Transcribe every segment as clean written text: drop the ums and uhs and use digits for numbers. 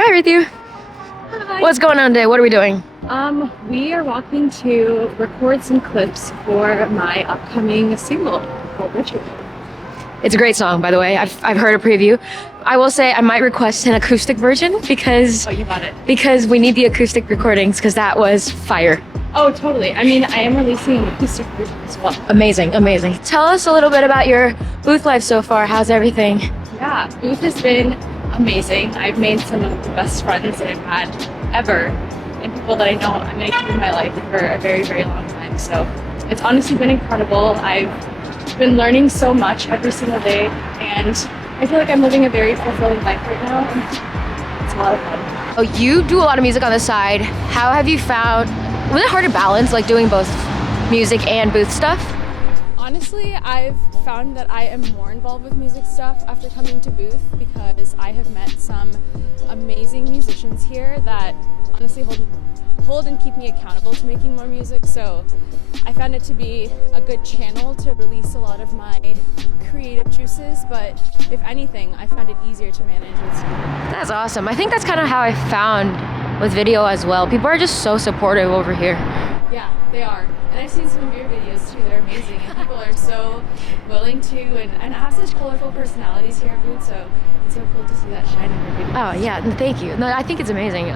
Hi, Ritu. Hi. What's going on today? What are we doing? We are walking to record some clips for my upcoming single called Ritu. It's a great song, by the way. I've heard a preview. I will say I might request an acoustic version because Oh, you got it. we need the acoustic recordings because that was fire. Oh, totally. I mean, I am releasing an acoustic version as well. Amazing, amazing. Tell us a little bit about your booth life so far. How's everything? Yeah, booth has been amazing. I've made some of the best friends that I've had ever, and people that I know I'm going to keep in my life for a very, very long time. So it's honestly been incredible. I've been learning so much every single day, and I feel like I'm living a very fulfilling life right now. And it's a lot of fun. Oh, you do a lot of music on the side. How have you found, was it hard to balance like doing both music and booth stuff? Honestly, I've found that I am more involved with music stuff after coming to Booth because I have met some amazing musicians here that honestly hold and keep me accountable to making more music. So I found it to be a good channel to release a lot of my creative juices, but if anything, I found it easier to manage with stuff. That's awesome. I think that's kind of how I found with video as well. People are just so supportive over here. Yeah, they are. And I've seen some of your videos too, they're amazing. And people are so willing to and have such colorful personalities here at Booth, so it's so cool to see that shine in your videos. Oh yeah, thank you. No, I think it's amazing.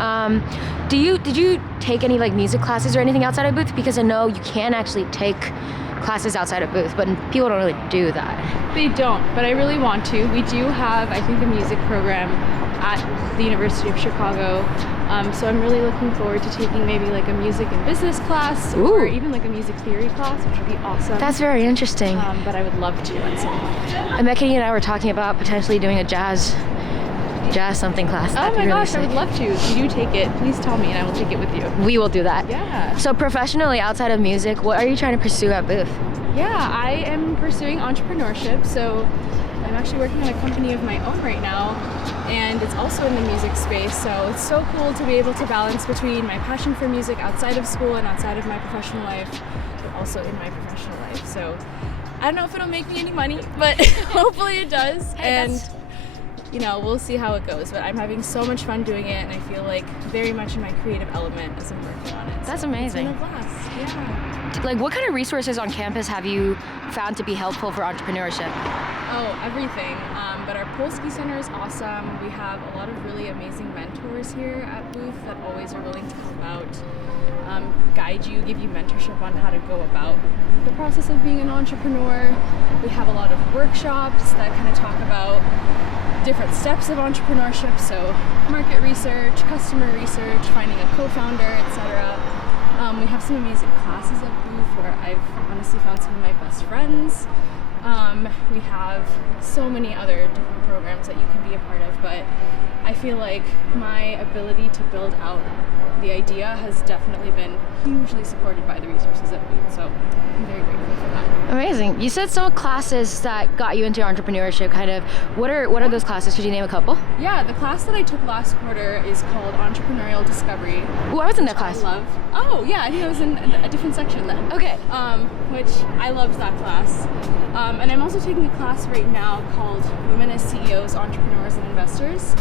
Did you take any like music classes or anything outside of Booth? Because I know you can actually take classes outside of Booth, but people don't really do that. They don't, but I really want to. We do have, I think, a music program at the University of Chicago. So I'm really looking forward to taking maybe like a music and business class or even like a music theory class, which would be awesome. That's very interesting. But I would love to at some point. And Becky and I were talking about potentially doing a jazz something class. Oh my gosh, I would love to. If you do take it, please tell me and I will take it with you. We will do that. Yeah. So professionally, outside of music, what are you trying to pursue at Booth? Yeah, I am pursuing entrepreneurship. So I'm actually working on a company of my own right now, and it's also in the music space. So it's so cool to be able to balance between my passion for music outside of school and outside of my professional life, but also in my professional life. So I don't know if it'll make me any money, but hopefully it does. And you know, we'll see how it goes, but I'm having so much fun doing it, and I feel like very much in my creative element as I'm working on it. That's amazing. It's been a blast, yeah. Like, what kind of resources on campus have you found to be helpful for entrepreneurship? Oh, everything. But our Polsky Center is awesome. We have a lot of really amazing mentors here at Booth that always are willing to help out, guide you, give you mentorship on how to go about the process of being an entrepreneur. We have a lot of workshops that kind of talk about different steps of entrepreneurship, so market research, customer research, finding a co-founder, etc. We have some amazing classes at Booth where I've honestly found some of my best friends. We have so many other different programs that you can be a part of, but I feel like my ability to build out the idea has definitely been hugely supported by the resources at Booth, so I'm very grateful for that. Amazing. You said some classes that got you into entrepreneurship, kind of. What are those classes? Could you name a couple? Yeah, the class that I took last quarter is called Entrepreneurial Discovery. Ooh, I was in that class. I love. Oh yeah, I think I was in a different section then. Okay. Which I loved that class. And I'm also taking a class right now called Women as CEOs, Entrepreneurs and Investors.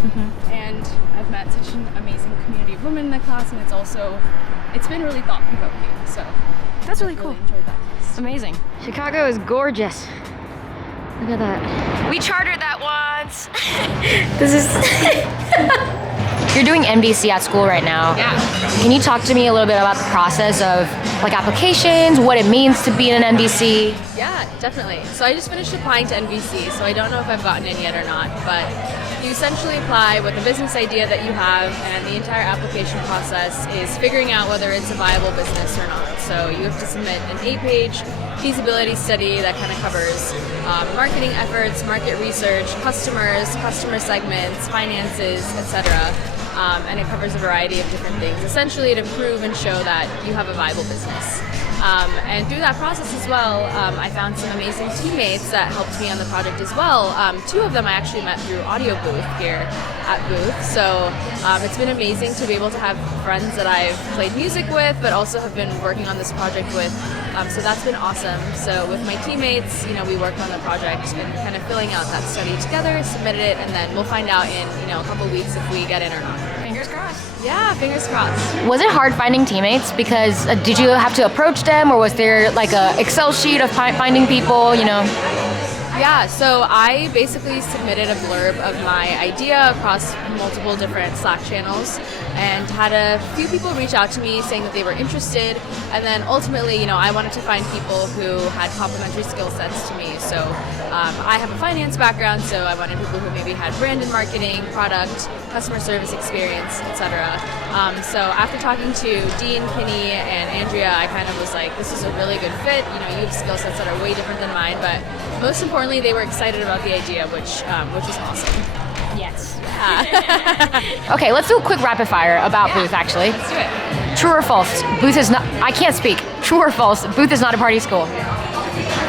And I've met such an amazing community of women in that class, and it's been really thought-provoking. So That's really cool. Enjoyed that class. Amazing. Chicago is gorgeous. Look at that. We chartered that once. This is... You're doing MBC at school right now. Yeah. Can you talk to me a little bit about the process of like applications, what it means to be in an MBC? Yeah, definitely. So I just finished applying to NBC, so I don't know if I've gotten in yet or not, but you essentially apply with a business idea that you have, and the entire application process is figuring out whether it's a viable business or not. So you have to submit an 8-page feasibility study that kind of covers marketing efforts, market research, customers, customer segments, finances, etc. And it covers a variety of different things, essentially to prove and show that you have a viable business. And through that process as well, I found some amazing teammates that helped me on the project as well. 2 of them I actually met through Audio Booth here at Booth. So it's been amazing to be able to have friends that I've played music with, but also have been working on this project with. So that's been awesome. So with my teammates, we worked on the project and kind of filling out that study together, submitted it, and then we'll find out in a couple weeks if we get in or not. Fingers crossed. Yeah, fingers crossed. Was it hard finding teammates? Because did you have to approach them, or was there like a Excel sheet of finding people? Yeah, so I basically submitted a blurb of my idea across multiple different Slack channels and had a few people reach out to me saying that they were interested. And then ultimately, I wanted to find people who had complementary skill sets to me. So I have a finance background, so I wanted people who maybe had brand and marketing, product, customer service experience, etc. So after talking to Dean, Kinney, and Andrea, I kind of was like, this is a really good fit. You have skill sets that are way different than mine, but most importantly, they were excited about the idea, which was awesome. Yes. Yeah. Okay, let's do a quick rapid fire about Booth, actually. Let's do it. True or false? Booth is not, I can't speak. True or false? Booth is not a party school.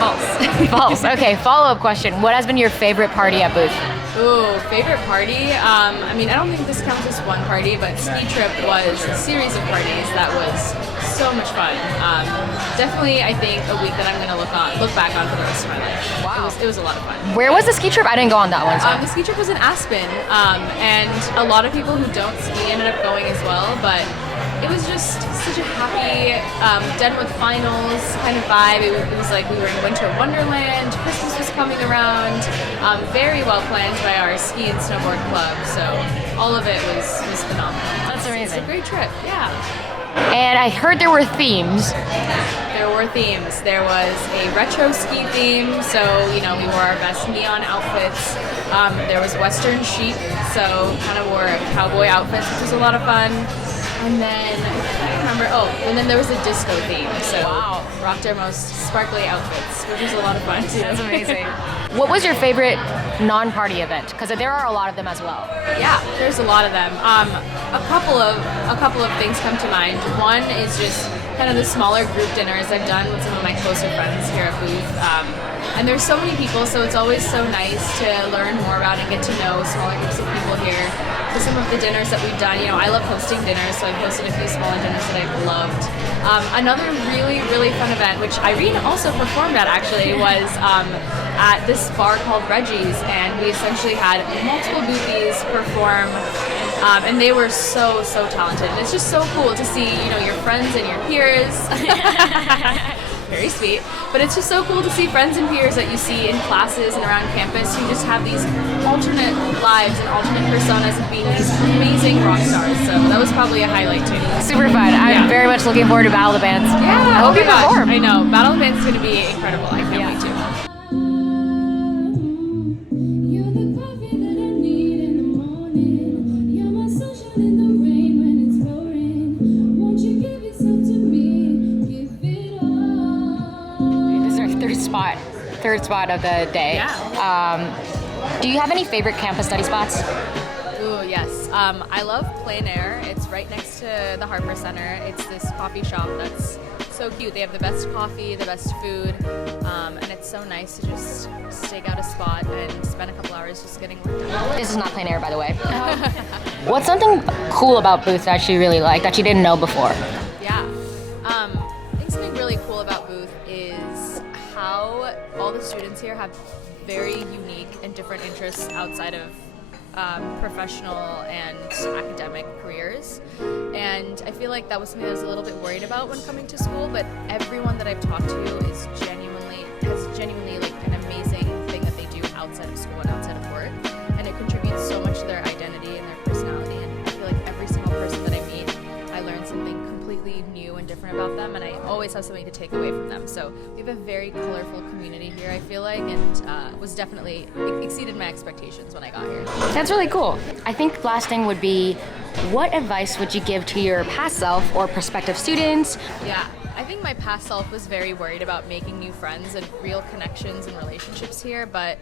False. False. Okay, follow-up question. What has been your favorite party at Booth? Ooh, favorite party? I don't think this counts as one party, but Ski Trip was a series of parties that was so much fun. Definitely, I think a week that I'm gonna look back on for the rest of my life. Wow. It was a lot of fun. Where was the ski trip? I didn't go on that one. So. The ski trip was in Aspen, and a lot of people who don't ski ended up going as well, but it was just such a happy, done with finals kind of vibe. It was like we were in Winter Wonderland, Christmas was coming around, very well planned by our ski and snowboard club, so all of it was phenomenal. That's amazing. It's a great trip, yeah. And I heard there were themes. There were themes. There was a retro ski theme, so we wore our best neon outfits. There was Western chic, so kind of wore cowboy outfits, which was a lot of fun. And then and then there was a disco theme, so rocked our most sparkly outfits, which was a lot of fun too. That's amazing. What was your favorite non-party event? Because there are a lot of them as well. Yeah, there's a lot of them. A couple of things come to mind. One is just kind of the smaller group dinners I've done with some of my closer friends here at Booth. And there's so many people, so it's always so nice to learn more about and get to know smaller groups of people here. For some of the dinners that we've done, I love hosting dinners, so I've hosted a few smaller dinners that I've loved. Another really, really fun event, which Irene also performed at actually, was at this bar called Reggie's, and we essentially had multiple Boothies perform, and they were so talented. And it's just so cool to see, your friends and your peers. Very sweet. But it's just so cool to see friends and peers that you see in classes and around campus who just have these alternate lives and alternate personas of being these amazing rock stars. So that was probably a highlight too. Super fun. I'm very much looking forward to Battle of the Bands. Yeah. I hope you perform. I know. Battle of the Bands is going to be incredible. I can't wait to. Third spot of the day. Yeah. Do you have any favorite campus study spots? Ooh, yes. I love Plein Air. It's right next to the Harper Center. It's this coffee shop that's so cute. They have the best coffee, the best food, and it's so nice to just stake out a spot and spend a couple hours just getting work done. This is not Plein Air, by the way. What's something cool about Booth that you really like that you didn't know before? Yeah. I think something really cool about Booth is how all the students here have very unique and different interests outside of professional and academic careers. And I feel like that was something I was a little bit worried about when coming to school, but everyone that I've talked to has genuinely like an amazing thing that they do outside of school and outside of work. And it contributes so much to their identity and their personality. And I feel like every single person that I meet, I learn something completely new and different about them, and I always have something to take away from them. So we have a very colorful community here, I feel like, and was definitely exceeded my expectations when I got here. That's really cool. I think last thing would be, what advice would you give to your past self or prospective students? Yeah, I think my past self was very worried about making new friends and real connections and relationships here, but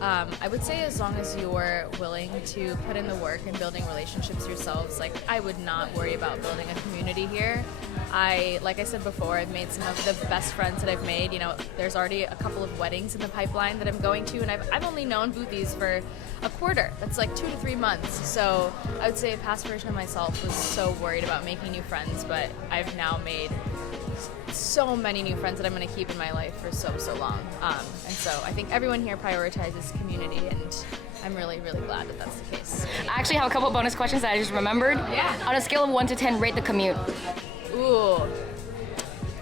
I would say as long as you're willing to put in the work and building relationships yourselves, like I would not worry about building a community here. Like I said before, I've made some of the best friends that I've made. You know, there's already a couple of weddings in the pipeline that I'm going to, and I've only known Boothies for a quarter. That's like 2 to 3 months. So I would say a past version of myself was so worried about making new friends, but I've now made so many new friends that I'm going to keep in my life for so long. And so I think everyone here prioritizes community, and I'm really, really glad that that's the case. I actually have a couple of bonus questions that I just remembered. Yeah. On a scale of 1 to 10, rate the commute. Ooh.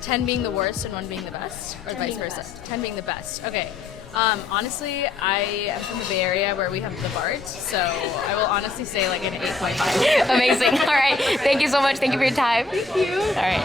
10 being the worst and 1 being the best? Or 10 vice being the versa? best. 10 being the best. Okay. Honestly, I am from the Bay Area where we have the BART, so I will honestly say like an 8.5. Amazing. All right. Thank you so much. Thank you for your time. Thank you. All right.